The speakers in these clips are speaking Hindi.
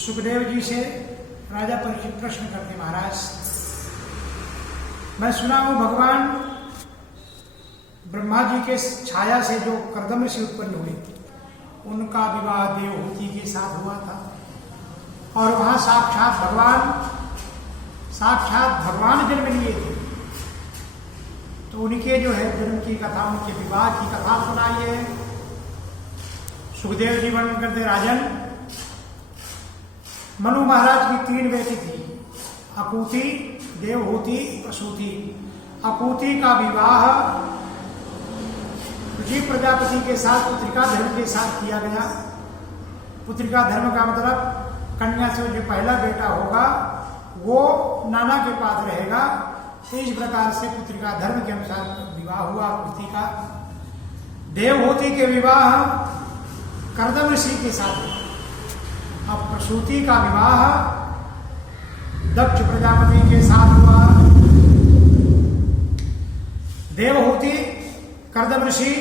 सुखदेव जी से राजा परीक्षित प्रश्न करते, महाराज मैं सुना हूं भगवान ब्रह्मा जी के छाया से जो कर्दम ऋषि उत्पन्न हुए उनका विवाह देवहूति के साथ हुआ था और वहां साक्षात भगवान जन्म लिए थे। तो उनके जो है जन्म की कथा, उनके विवाह की कथा सुनाइए। सुखदेव जी वर्णन करते, राजन मनु महाराज की 3 बेटी थी, अकूति, देवहूति, प्रसूति। अकूति का विवाह ऋषि प्रजापति के साथ पुत्रिका धर्म के साथ किया गया। पुत्रिका धर्म का मतलब कन्या से जो पहला बेटा होगा वो नाना के पास रहेगा। इस प्रकार से पुत्रिका धर्म के अनुसार विवाह हुआ अकूति का। देवहूति के विवाह कर्दम ऋषि के साथ। अब प्रसूति का विवाह दक्ष प्रजापति के साथ हुआ। देवहूति कर्दम ऋषि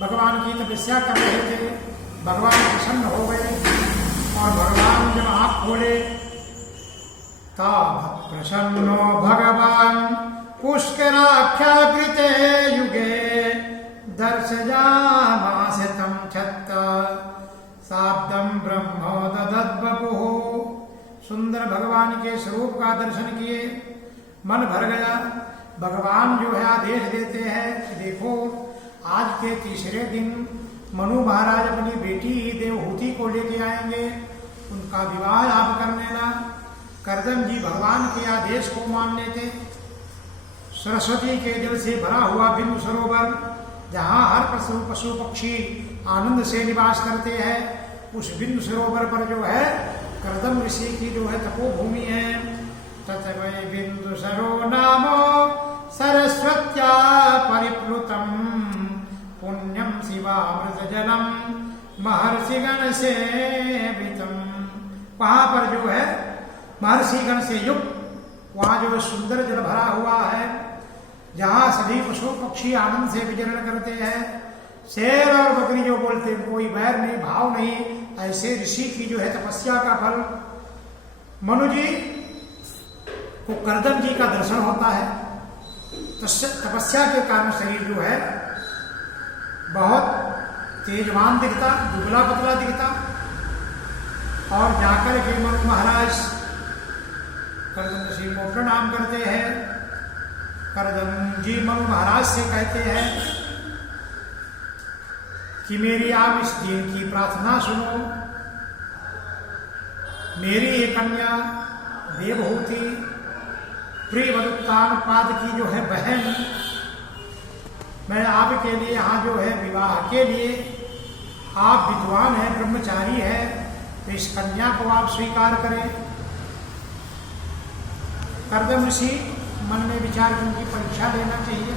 भगवान की तपस्या कर रहे थे, भगवान प्रसन्न हो गए और भगवान जब आंख खोले तब प्रसन्नो भगवान पुष्कराख्याकृते युगे दर्शयामास तं छत्त शाब्दं ब्रह्मो ददद्बपुः। सुंदर भगवान के स्वरूप का दर्शन किए, मन भर गया। भगवान जो है आदेश देते हैं कि देखो आज के तीसरे दिन मनु महाराज अपनी बेटी देवहूति को लेके आएंगे, उनका विवाह आप कर लेना। कर्दम जी भगवान के आदेश को मान लेते। सरस्वती के जल से भरा हुआ बिंदु सरोवर जहाँ हर पशु पक्षी आनंद से निवास करते हैं, उस बिंदु सरोवर पर जो है कर्दम ऋषि की जो है तपोभूमि है। ततवै बिंदु सरो नामो सरस्वत्या परिप्लुतम पुण्यम शिवामृत जलम महर्षिगण से वितम। वहां पर जो है महर्षिगण से युक्त वहां जो सुंदर जल भरा हुआ है, जहां सभी पशु पक्षी आनंद से विचरण करते हैं। शेर और बकरी जो बोलते हैं, कोई बैर नहीं, भाव नहीं। ऐसे ऋषि की जो है तपस्या का फल। मनु जी को कर्दम जी का दर्शन होता है। तपस्या के कारण शरीर जो है बहुत तेजवान दिखता, दुबला पतला दिखता। और जाकर के मनु महाराज कर्दम ऋषि को प्रणाम करते हैं। कर्दम जी मनु महाराज से कहते हैं कि मेरी आप इस दिन की प्रार्थना सुनो। मेरी एक कन्या देवहूति प्रियवदुत्तान पाद की जो है बहन, मैं आपके लिए यहाँ जो है विवाह के लिए, आप विद्वान हैं, ब्रह्मचारी है, तो इस कन्या को आप स्वीकार करें। कर्दम ऋषि मन में विचार की उनकी परीक्षा लेना चाहिए।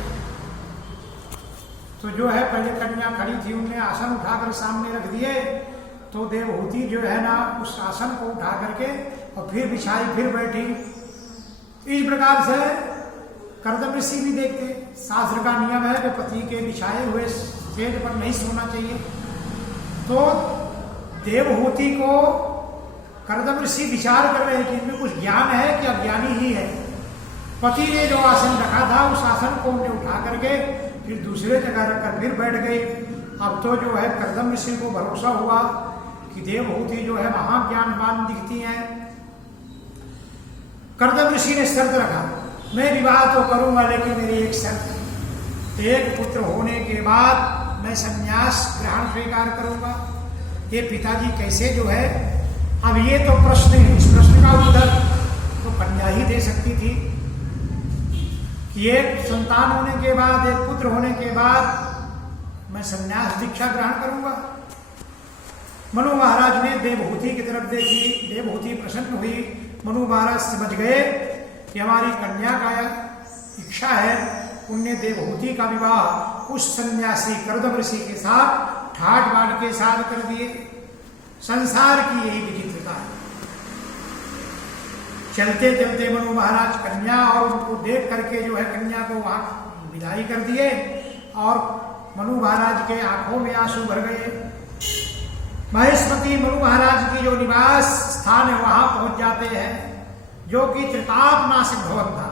तो जो है पहले कन्या खड़ी थी, उनने आसन उठाकर सामने रख दिए। तो देवहूति जो है ना उस आसन को उठा करके और फिर बिछाई, फिर बैठी। इस प्रकार से कर्दम ऋषि भी देखते। शास्त्र का नियम है कि पति के बिछाए हुए सेज पर नहीं सोना चाहिए। तो देवहूति को कर्दम ऋषि विचार कर रहे हैं कि इनमें कुछ ज्ञान है कि अज्ञानी ही है। पति ने जो आसन रखा था उस आसन को उन्हें उठा करके फिर दूसरे जगह रखकर फिर बैठ गए। अब तो जो है कर्दम ऋषि को भरोसा हुआ कि देवहूति जो है महाज्ञानवान दिखती है। कर्दम ऋषि ने शर्त रखा, मैं विवाह तो करूंगा लेकिन मेरी एक शर्त है, एक पुत्र होने के बाद मैं संन्यास ग्रहण स्वीकार करूंगा। ये पिताजी कैसे जो है, अब ये तो प्रश्न है, इस प्रश्न का उत्तर तो कन्या ही दे सकती थी कि एक संतान होने के बाद, एक पुत्र होने के बाद मैं संन्यास दीक्षा ग्रहण करूंगा। मनु महाराज ने देवहूति की तरफ देखी, देवहूति प्रसन्न हुई। मनु महाराज समझ गए कि हमारी कन्या का इच्छा है। उनने देवहूति का विवाह उस सन्यासी कर्दम ऋषि के साथ ठाट बाट के साथ कर दिए। संसार की यही विचित्रता है। चलते चलते मनु महाराज कन्या और उनको देख करके जो है कन्या को वहां विदाई कर दिए और मनु महाराज के आंखों में आंसू भर गए। महेशमती मनु महाराज की जो निवास स्थान है वहां पहुंच जाते हैं, जो कि त्रितापनाशक भवन था,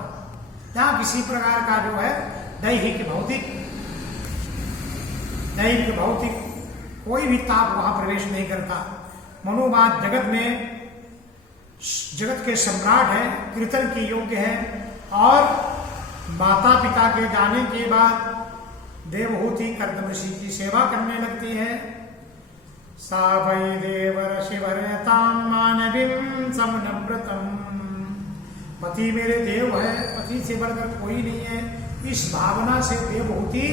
जहां किसी प्रकार का जो है दैहिक भौतिक कोई भी ताप वहां प्रवेश नहीं करता। मनोवाद जगत में जगत के सम्राट है, कीर्तन की योग्य है। और माता पिता के जाने के बाद देवहूति कर्दम ऋषि की सेवा करने लगती है। सा वै देवर शिवरताम मानवीं समनव्रतम, पति मेरे देव है, पति से बढ़कर कोई नहीं है। इस भावना से देवहूति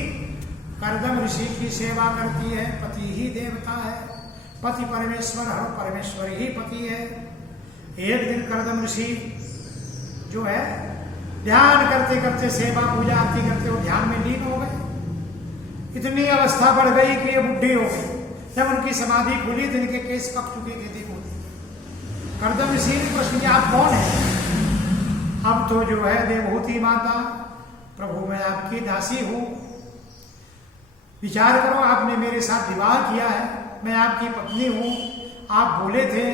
कर्दम ऋषि की सेवा करती है। पति ही देवता है, पति परमेश्वर है, परमेश्वर ही पति है। एक दिन कर्दम ऋषि जो है ध्यान करते करते, सेवा पूजा आरती करते वो ध्यान में लीन हो गए। इतनी अवस्था बढ़ गई कि ये बुढ़ी हो गई। जब उनकी समाधि खुली तो इनके केस पक चुके थे। देखो कर्दम ऋषि ने प्रश्न किया, आप कौन है? अब तो जो है देवहूति माता, प्रभु मैं आपकी दासी हूं, विचार करो, आपने मेरे साथ विवाह किया है, मैं आपकी पत्नी हूं। आप बोले थे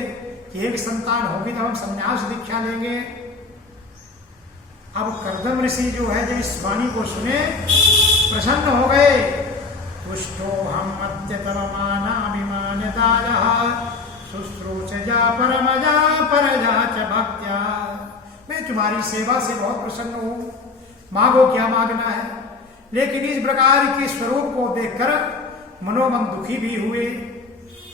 कि एक संतान होगी तो हम संन्यास दीक्षा लेंगे। अब कर्दम ऋषि जो है जब इस वाणी को सुने प्रसन्न हो गए। तुष्टो हम शुश्रूषजा परमजा परजा च भक्त्या, मैं तुम्हारी सेवा से बहुत प्रसन्न हूं, मांगो क्या मांगना है। लेकिन इस प्रकार के स्वरूप को देखकर मनोमन दुखी भी हुए।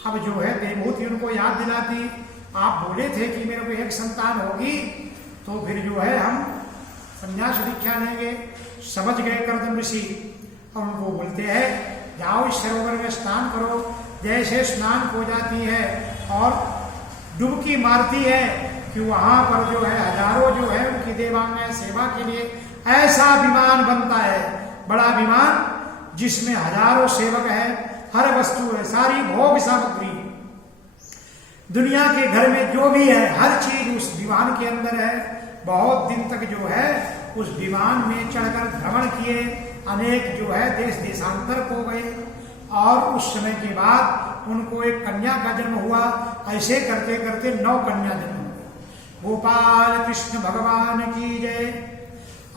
अब जो है देवहूति उनको याद दिलाती, आप बोले थे कि मेरे को एक संतान होगी तो फिर जो है हम संन्यास दीक्षा लेंगे। समझ गए कर्दम ऋषि और उनको बोलते हैं, जाओ इस सरोवर में स्नान करो। जैसे स्नान हो जाती है और डुबकी मारती है कि वहां पर जो है हजारों जो है उनकी देवांगनाएं सेवा के लिए ऐसा विमान बनता है, बड़ा विमान जिसमें हजारों सेवक है, हर वस्तु है, सारी भोग सामग्री दुनिया के घर में जो भी है हर चीज उस विमान के अंदर है। बहुत दिन तक जो है उस विमान में चढ़कर भ्रमण किए, अनेक जो है देश देशांतर को गए और उस समय के बाद उनको एक कन्या का जन्म हुआ। ऐसे करते करते 9 कन्या जन्म हुई। गोपाल कृष्ण भगवान की जय।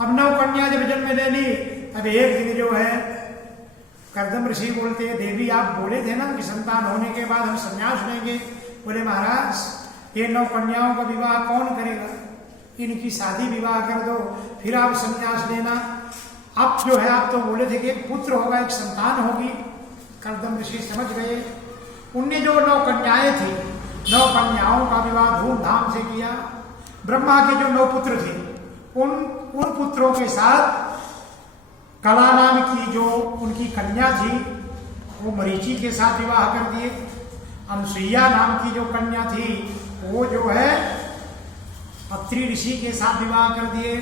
अब 9 कन्या जब जन्म ले ली, अब एक दिन जो है कर्दम ऋषि बोलते हैं, देवी आप बोले थे ना कि संतान होने के बाद हम संन्यास लेंगे। बोले महाराज ये 9 कन्याओं का विवाह कौन करेगा, इनकी शादी विवाह कर दो फिर आप संन्यास लेना। अब जो है आप तो बोले थे कि एक पुत्र होगा, एक संतान होगी। कर्दम ऋषि समझ गए। उनने जो 9 कन्याएं थी, 9 कन्याओं का विवाह धूमधाम से किया। ब्रह्मा के जो 9 पुत्र थे उन पुत्रों के साथ कला नाम की जो उनकी कन्या थी वो मरीचि के साथ विवाह कर दिए। अनुसुईया नाम की जो कन्या थी वो जो है अत्रि ऋषि के साथ विवाह कर दिए।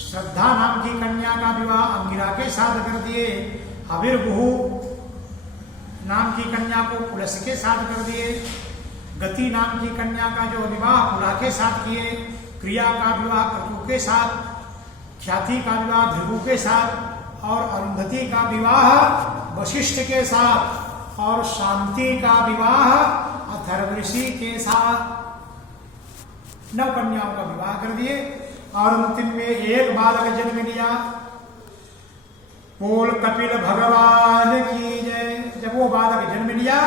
श्रद्धा नाम की कन्या का विवाह अंगिरा के साथ कर दिए। अविर्भु नाम की कन्या को पुलस के साथ कर दिए। गति नाम की कन्या का जो विवाह पुला के साथ किए। क्रिया का विवाह क्रतु के साथ, ख्याति का विवाह भृगु के साथ और अरुंधति का विवाह वशिष्ठ के साथ और शांति का विवाह अथर्व ऋषि के साथ 9 कन्याओं का विवाह कर दिए। और अंतिम में एक बालक जन्म लिया। बोल कपिल भगवान की जय। जब वो बालक जन्म लिया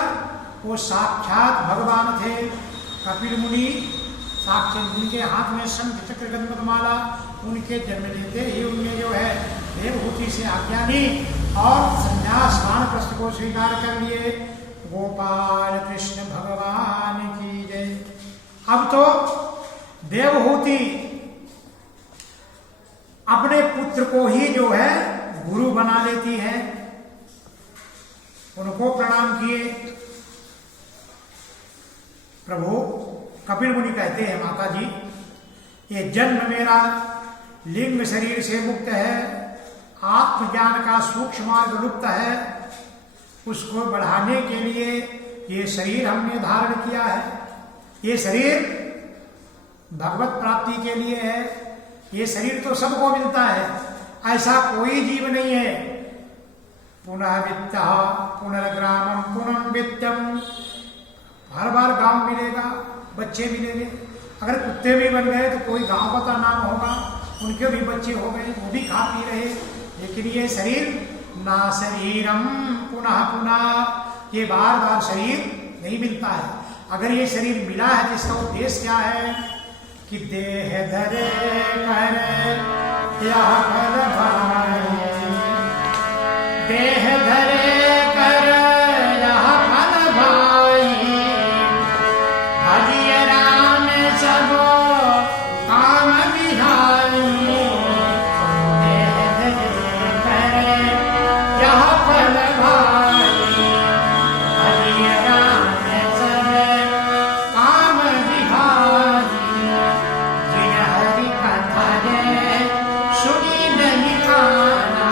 वो साक्षात भगवान थे। कपिल मुनि साक्षात जिनके हाथ में शंख चक्र गंधक माला, उनके जन्म लेते ही उनने जो है देवहूति से आज्ञा ली और संन्यास वानप्रस्थ को स्वीकार कर लिए। गोपाल कृष्ण भगवान की जय। अब तो देवहूति अपने पुत्र को ही जो है गुरु बना लेती है। उनको प्रणाम किए। प्रभु कपिल मुनि कहते हैं, माता जी ये जन्म मेरा लिंग शरीर से मुक्त है, आत्मज्ञान का सूक्ष्म मार्ग लुप्त है, उसको बढ़ाने के लिए ये शरीर हमने धारण किया है। ये शरीर भगवत प्राप्ति के लिए है। ये शरीर तो सबको मिलता है, ऐसा कोई जीव नहीं है। पुनः वित्त पुनर्ग्रामम पुनः वित्तम हर बार गांव मिलेगा, बच्चे मिलेंगे। अगर कुत्ते भी बन गए तो कोई गांव का नाम होगा, उनके भी बच्चे हो गए, वो भी खा पी रहे। लेकिन ये शरीर ना शरीरम पुनः पुनः, ये बार बार शरीर नहीं मिलता है। अगर ये शरीर मिला है तो इसका उद्देश्य क्या है कि देह धरे कर यह फल भाई, देह धरे कर यह फल भाई, भजिय राम सब काम विहाई, देह धरे कर यह फल भाई, भजिय राम सब काम विहाई, जिन हरि कथा जय सुनी नहीं खाना,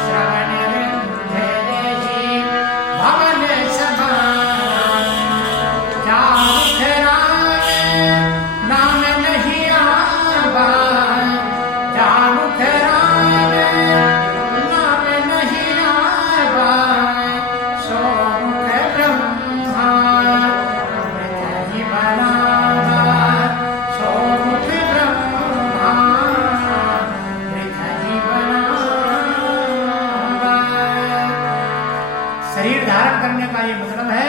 श्रवण विंध्य भवन समाना, जात राम नाम नहीं आवा, जानुख राम नाम नहीं आवा, सो मुख ब्रह्मा मृत ही बनावा, सो मुख ब्रह्मा मृत ही बनावा। शरीर धारण करने का ये मतलब है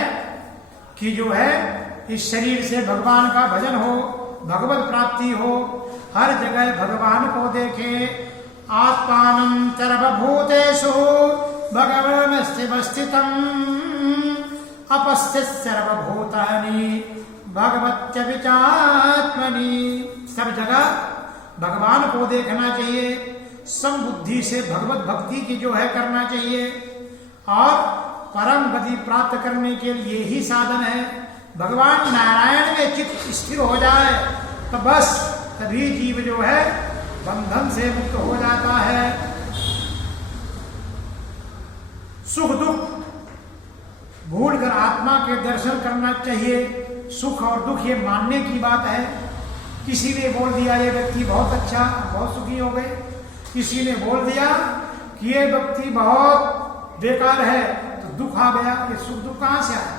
कि जो है इस शरीर से भगवान का भजन हो, भगवत प्राप्ति हो, हर जगह भगवान को देखे। आत्मानं सर्वभूतेषु भगवान स्थितम् अपस्थित सर्वभूतानि भगवत्य विचात्मनि, सब जगह भगवान को देखना चाहिए, समबुद्धि से भगवत भक्ति की जो है करना चाहिए, और परम गति प्राप्त करने के लिए ही साधन है। भगवान नारायण में चित्त स्थिर हो जाए तो बस तभी जीव जो है बंधन से मुक्त हो जाता है। सुख दुख भूलकर आत्मा के दर्शन करना चाहिए। सुख और दुख ये मानने की बात है। किसी ने बोल दिया ये व्यक्ति बहुत अच्छा, बहुत सुखी हो गए, किसी ने बोल दिया कि ये व्यक्ति बहुत बेकार है तो दुख आ गया। ये सुख दुख कहां से आया?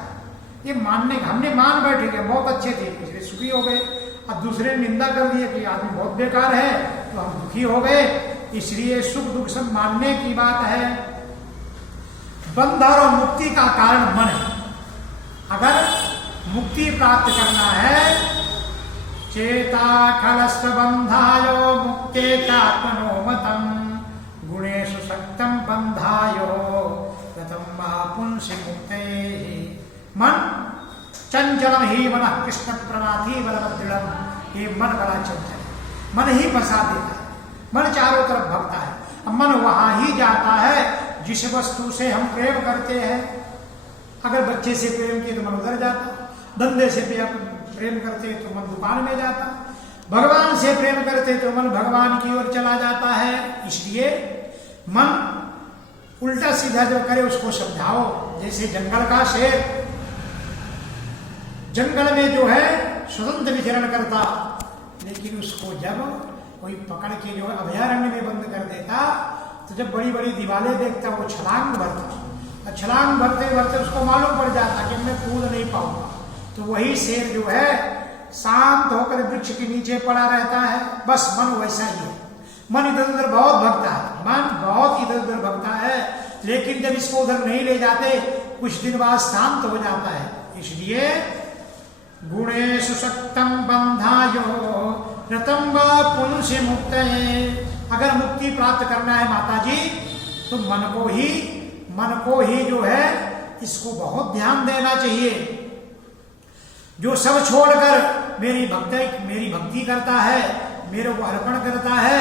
ये मानने हमने मान बैठे कि बहुत अच्छे थे इसलिए सुखी हो गए, अब दूसरे ने निंदा कर दिया कि आदमी बहुत बेकार है तो हम दुखी हो गए। इसलिए सुख दुख सब मानने की बात है। बंधन और मुक्ति का कारण मन है। अगर मुक्ति प्राप्त करना है, चेता खलस्त बंधायो मुक्ते चात्मनो मतम गुणेषु शक्तम बंधायो रतम महापुंस मुक्ते। मन चंचलम ही मन कृष्ण प्रणाथी बलभद्रम। ये मन बड़ा चंचल, मन ही फंसा देता है, मन चारों तरफ भगता है। अब मन वहां ही जाता है जिस वस्तु से हम प्रेम करते हैं। अगर बच्चे से प्रेम किए तो मन उधर जाता, धंधे से प्रेम करते तो मन दुकान में जाता, भगवान से प्रेम करते तो मन भगवान की ओर चला जाता है। इसलिए मन उल्टा सीधा जो करे उसको समझाओ। जैसे जंगल का शेर जंगल में जो है स्वतंत्र विचरण करता, लेकिन उसको जब कोई पकड़ के जो है अभयारण्य में बंद कर देता तो जब बड़ी बड़ी दीवारें देखता वो छलांग भरता, छलांग भरते भरते उसको मालूम पड़ जाता कि मैं कूद नहीं पाऊंगा। तो वही शेर जो है शांत होकर वृक्ष के नीचे पड़ा रहता है। बस मन वैसा ही है। मन इधर उधर बहुत भगता है, मन बहुत इधर उधर भगता है, लेकिन जब इसको उधर नहीं ले जाते कुछ दिन बाद शांत हो जाता है। इसलिए गुणेषु शक्तम बंधायो रतम व पुंस मुक्त। अगर मुक्ति प्राप्त करना है माता जी तो मन को ही जो है इसको बहुत ध्यान देना चाहिए। जो सब छोड़कर मेरी भक्ति करता है, मेरे को अर्पण करता है,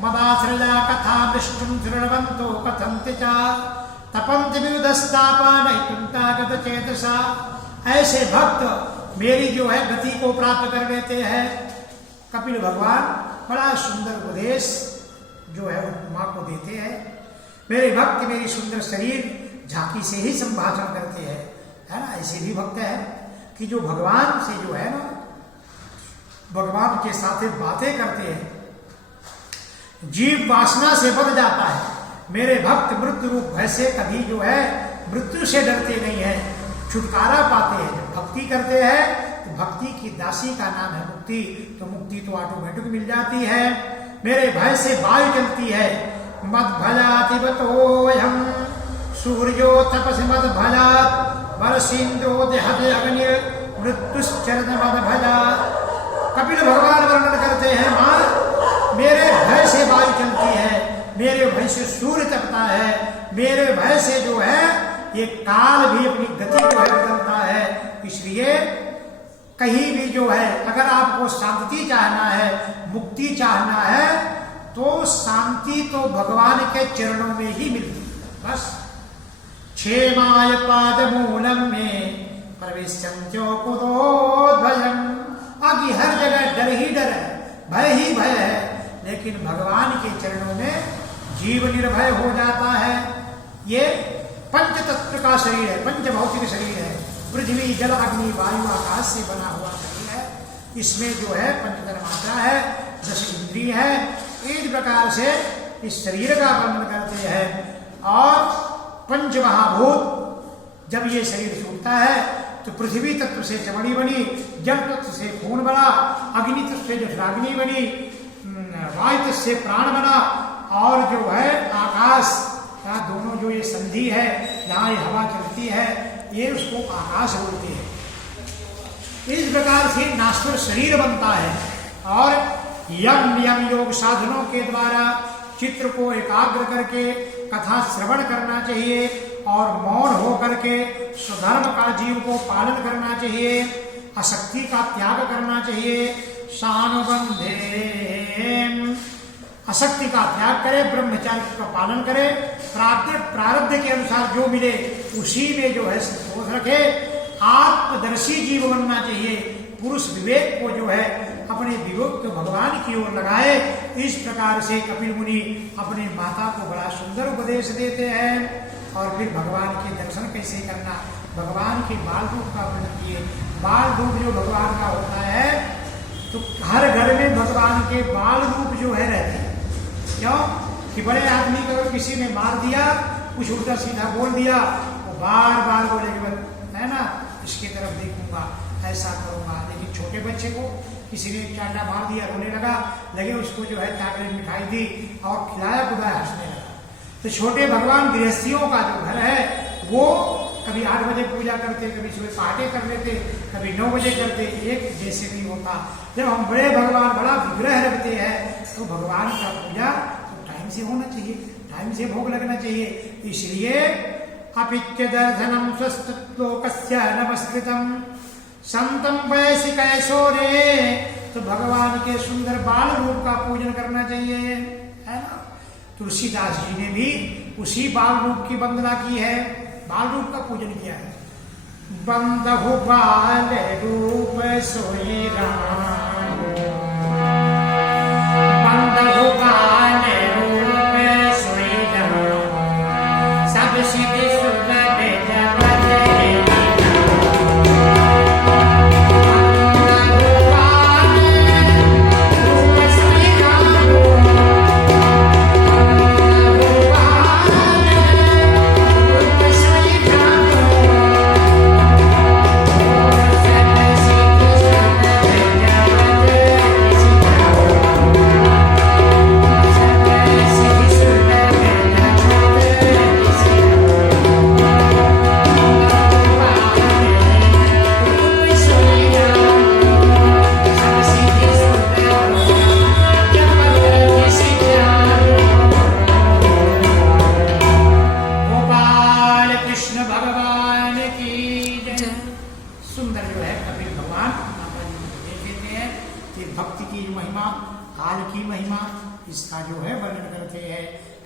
मदाश्रया कथा विष्णु शृण्वन्तो कथन्ति च तपन्ति विविधस्तापा नैकुंठागत चेतसा। ऐसे भक्त मेरी जो है गति को प्राप्त कर लेते हैं। कपिल भगवान बड़ा सुंदर उपदेश जो है माँ को देते हैं। मेरे भक्त मेरी सुंदर शरीर झांकी से ही संभाषण करते हैं, है ना। ऐसे भी भक्त है कि जो भगवान से जो है ना भगवान के साथ बातें करते हैं, जीव वासना से बच जाता है। मेरे भक्त मृत्यु रूप भय से कभी जो है मृत्यु से डरते नहीं है, छुटकारा पाते हैं। भक्ति करते हैं तो भक्ति की दासी का नाम है मुक्ति। तो मुक्ति तो ऑटोमेटिक मिल जाती है। मेरे भय से वायु चलती है। मद भजातिवतोऽयं सूर्यो तपसि मद भजात् वर्षेन्द्रो दहते अग्नि मृत्युश्चरत मद भजात्। कपिल भगवान वर्णन करते हैं, मां मेरे भय से वायु चलती है, मेरे भय से सूर्य तपता है, मेरे भय से जो है ये काल भी अपनी गति को है बदलता है। इसलिए कहीं भी जो है अगर आपको शांति चाहना है, मुक्ति चाहना है, तो शांति तो भगवान के चरणों में ही मिलती है। बस क्षेमाय पादमूलम में प्रविशन्त्यो कुतोद्भयम्। आगे हर जगह डर ही डर है, भय ही भय है, लेकिन भगवान के चरणों में जीव निर्भय हो जाता है। ये पंच तत्व का शरीर है, पंच भौतिक शरीर है। पृथ्वी जल अग्नि वायु आकाश से बना हुआ शरीर है। इसमें जो है पंचतन मात्रा है, 10 इंद्रिय है। इस प्रकार से इस शरीर का वर्णन करते हैं। और पंच महाभूत, जब ये शरीर छूटता है तो पृथ्वी तत्व से चमड़ी बनी, जल तत्व से खून बना, अग्नि तत्व से जठराग्नि बनी, वायु तत्व से प्राण बना, और जो है आकाश का दोनों जो ये संधि है, जहाँ ये हवा चलती है, ये उसको आकाश बोलते हैं। इस प्रकार से नाश्वर शरीर बनता है। और यम नियम योग साधनों के द्वारा चित्र को एकाग्र करके कथा श्रवण करना चाहिए और मौन हो करके स्वधर्म का जीव को पालन करना चाहिए, असक्ति का त्याग करना चाहिए। सानुबंधे असक्ति का त्याग करे, ब्रह्मचर्य का पालन करे, प्रारब्ध के अनुसार जो मिले उसी में जो है संतोष रखे। आत्मदर्शी जीव बनना चाहिए। पुरुष विवेक को जो है अपने विवेक को भगवान की ओर लगाए। इस प्रकार से कपिल मुनि अपने माता को बड़ा सुंदर उपदेश देते हैं। और फिर भगवान के दर्शन कैसे करना, भगवान के बाल रूप का वर्णन किए। बाल रूप जो भगवान का होता है, तो हर घर में भगवान के बाल रूप जो है रहते हैं। क्यों कि बड़े आदमी को अगर किसी ने मार दिया, कुछ उल्टा सीधा बोल दिया, वो बार बार बोलेगा, है ना, इसकी तरफ देखूंगा, ऐसा करूंगा। लेकिन छोटे बच्चे को किसी ने चांटा मार दिया, रोने लगे, उसको जो है चाकलेट मिठाई दी और खिलाया, बुलाया, हंसने लगा। तो छोटे भगवान गृहस्थियों का जो घर है, वो कभी 8 बजे पूजा करते, कभी सुबह पहाटे कर लेते, कभी 9 बजे करते, एक जैसे नहीं होता। जब हम बड़े भगवान बड़ा विग्रह रखते हैं, तो भगवान का पूजा तो टाइम से होना चाहिए, टाइम से भोग लगना चाहिए। इसलिए अपित्य दर्शनम स्वस्थलोकस्य नमस्कृतम संतम वयसी कैशोरे, तो भगवान के सुंदर बाल रूप का पूजन करना चाहिए, है ना। तुलसीदास जी ने भी उसी बाल रूप की वंदना की है, बाल रूप का पूजन किया है। बंदहु बाल रूप सोई राम, बंदहु बाल रूप सोई राम, सब सिद्धि सुलभ जगत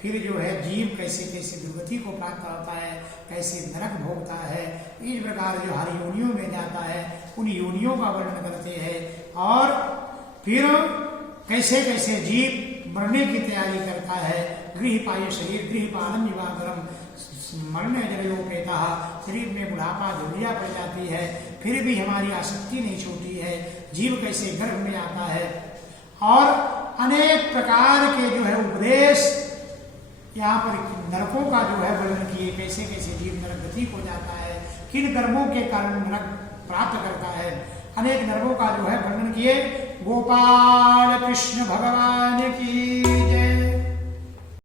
फिर जो है जीव कैसे कैसे दुर्गति को प्राप्त होता है, कैसे नरक भोगता है, इस प्रकार जो हर योनियों में जाता है, उन योनियों का वर्णन करते हैं। और फिर कैसे कैसे जीव मरने की तैयारी करता है। गृह पाय शरीर गृह पालन निवागरम मरने जलोपेता, शरीर में बुढ़ापा धुलिया पड़ जाती है, फिर भी हमारी आसक्ति नहीं छूटी है। जीव कैसे गर्भ में आता है, और अनेक प्रकार के जो है उपदेश यहाँ पर नरकों का जो है वर्णन किए, कैसे कैसे जीव नरक गति को जाता है, किन कर्मों के कारण नरक प्राप्त करता है। अनेक नरकों का जो है वर्णन किए। गोपाल कृष्ण भगवान की